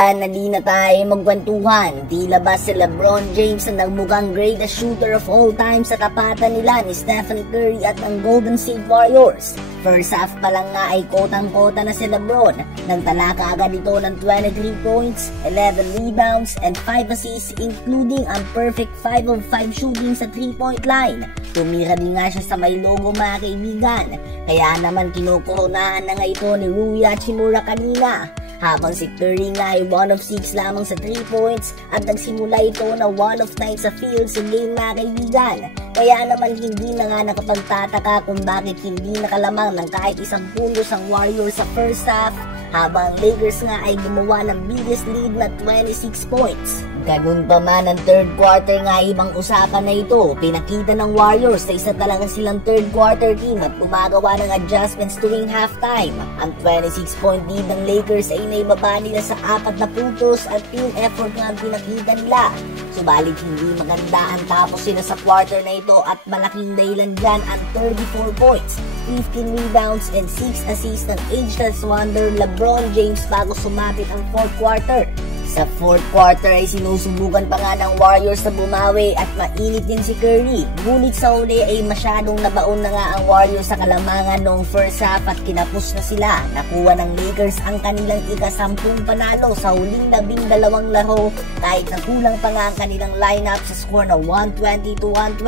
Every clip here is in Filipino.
Hindi na tayo magkwentuhan, tila ba si LeBron James ang nagmukhang greatest shooter of all time sa tapatan nila ni Stephen Curry at ng Golden State Warriors. First half pa lang nga ay kotang-kota na si LeBron. Nagtala kaagad ito ng 23 points, 11 rebounds, and 5 assists including ang perfect 5 of 5 shooting sa 3-point line. Tumira din nga siya sa may logo mga kaibigan, kaya naman kinokoronahan na nga ito ni Rui Hachimura kanina. Habang si Curry nga ay 1 of 6 lamang sa 3 points at nagsimula ito na 1 of 9 sa field sa game mga kaibigan. Kaya naman hindi na nga nakapagtataka kung bakit hindi nakalamang ng kahit isang puntos ang Warriors sa first half, habang Lakers nga ay gumawa ng biggest lead na 26 points. Ganun pa man ang third quarter nga ibang usapan na ito. Pinakita ng Warriors na isa talaga silang third quarter team at gumagawa ng adjustments tuwing halftime. Ang 26-point lead ng Lakers ay naibaba nila sa 4 na puntos at team effort nga ang pinakita nila. Subalit hindi maganda ang tapos sila sa quarter na ito at malaking dahilan dyan ang 34 points, 15 rebounds and 6 assists ng ageless wonder LeBron James bago sumapit ang fourth quarter. Sa fourth quarter ay sinusubukan pa nga ng Warriors na bumawi at mainit din si Curry. Ngunit sa uli ay masyadong nabaon na nga ang Warriors sa kalamangan noong first half at kinapos na sila. Nakuha ng Lakers ang kanilang ika-10 panalo sa huling 12 laro kahit nakulang pa nga ang kanilang lineup sa score na 120-112.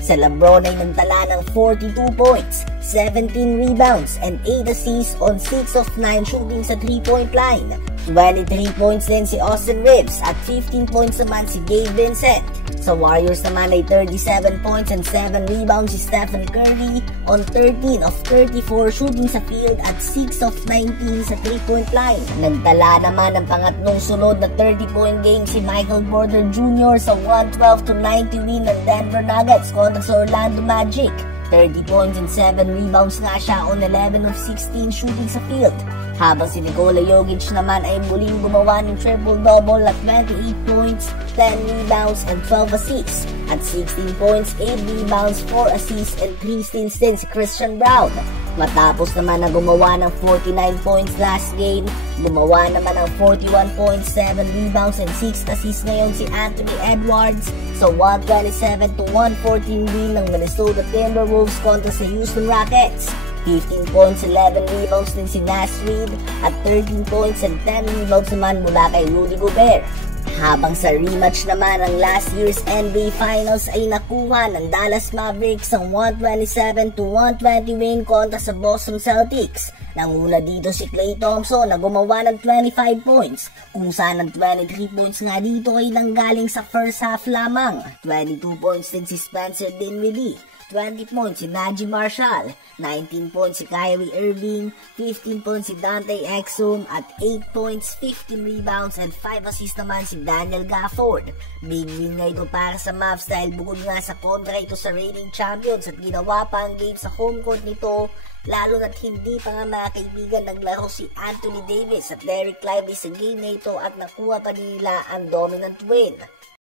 Sa LeBron ay nagtala ng 42 points, 17 rebounds, and 8 assists on 6 of 9 shooting sa 3-point line. 23 points din si Austin Reeves at 15 points naman si Gabe Vincent. Sa Warriors naman ay 37 points and 7 rebounds si Stephen Curry on 13 of 34 shooting sa field at 6 of 19 sa 3-point line. Nagtala naman ang pangatlong sunod na 30-point game si Michael Porter Jr. sa 112-90 win ng Denver Nuggets kontra sa Orlando Magic. 30 points and 7 rebounds nga siya on 11 of 16 shooting sa field. Habang si Nikola Jokic naman ay muling gumawa ng triple-double at 28 points, 10 rebounds, and 12 assists. At 16 points, 8 rebounds, 4 assists, and 3 steals din si Christian Braun. Matapos naman na gumawa ng 49 points last game, gumawa naman ng 41 points, 7 rebounds, and 6 assists ngayon si Anthony Edwards sa 127-114 win ng Minnesota Timberwolves kontra sa Houston Rockets. 15 points, 11 rebounds din si Naz Reid at 13 points and 10 rebounds naman mula kay Rudy Gobert. Habang sa rematch naman ng last year's NBA Finals ay nakuha ng Dallas Mavericks ang 127-120 win kontra sa Boston Celtics. Nanguna dito si Klay Thompson na gumawa ng 25 points, kung saan ang 23 points nga dito ay nanggaling sa first half lamang. 22 points din si Spencer Dinwiddie, 20 points si Najee Marshall, 19 points si Kyrie Irving, 15 points si Dante Exum, at 8 points, 15 rebounds, and 5 assists naman si Daniel Gafford. Big win nga ito para sa Mavs dahil bukod nga sa kontra ito sa reigning champions at ginawa pa ang game sa home court nito, lalo na't hindi pa nga mga kaibigan naglaro si Anthony Davis at Derek Lively sa game na ito at nakuha pa nila ang dominant win.